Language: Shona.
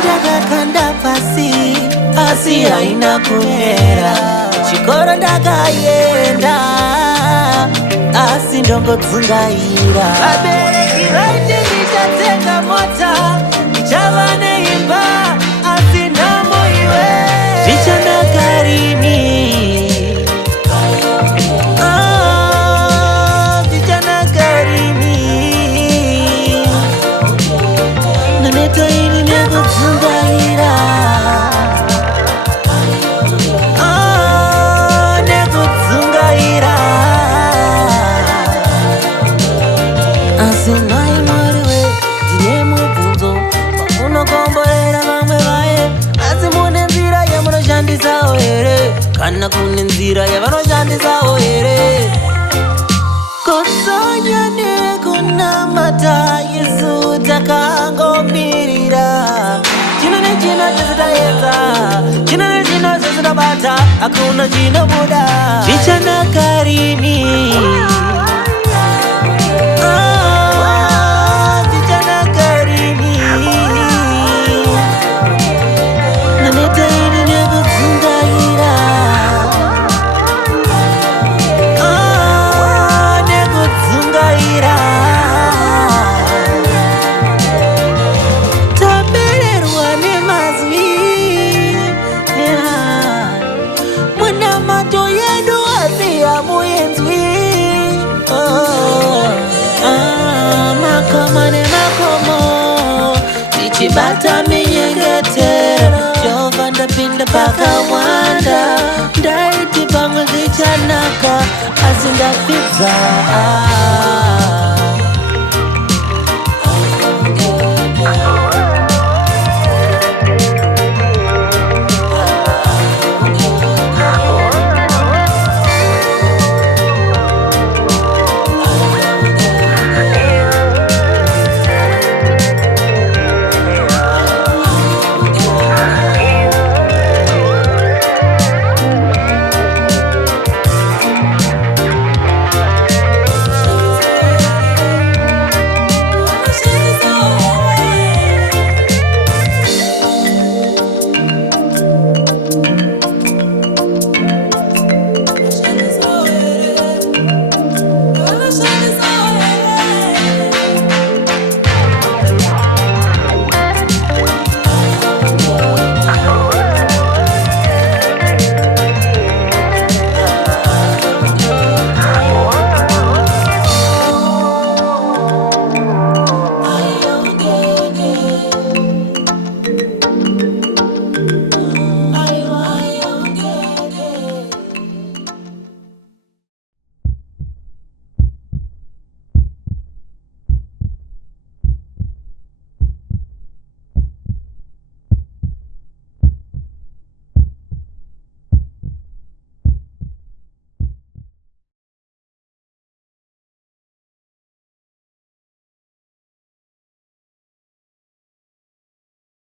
Ndaka kanda pasi asi haina kumera chikoro ndakayenda asi ndongodzingaira vabereki vaiti ndichatenga mota ndichava neimba asi nhamo iwe zvichanaka rini zvichanaka rini naneta ini nekudzungaira nekudzungaira asi mai moriwe ndine mubvunzo pamunokomborera vamwe vaye asi mune nzira yamunoshandisawo here kana kune nzira yavanoshandisawo here kusonya nekunamata Yesu takangomirira chino nechino chezitaedza chino nechino chezitabata hakuna chinobuda zvichanaka rini zvichanaka rini naneta ini nekudzungaira nekudzungaira tabererwa nemazwi munamato yedu asi hamuyenzwi makomo nemakomo tichibata minyengetero Jehovha ndapinda pakawanda ndaiti pamwe zvichanaka asi ndafidza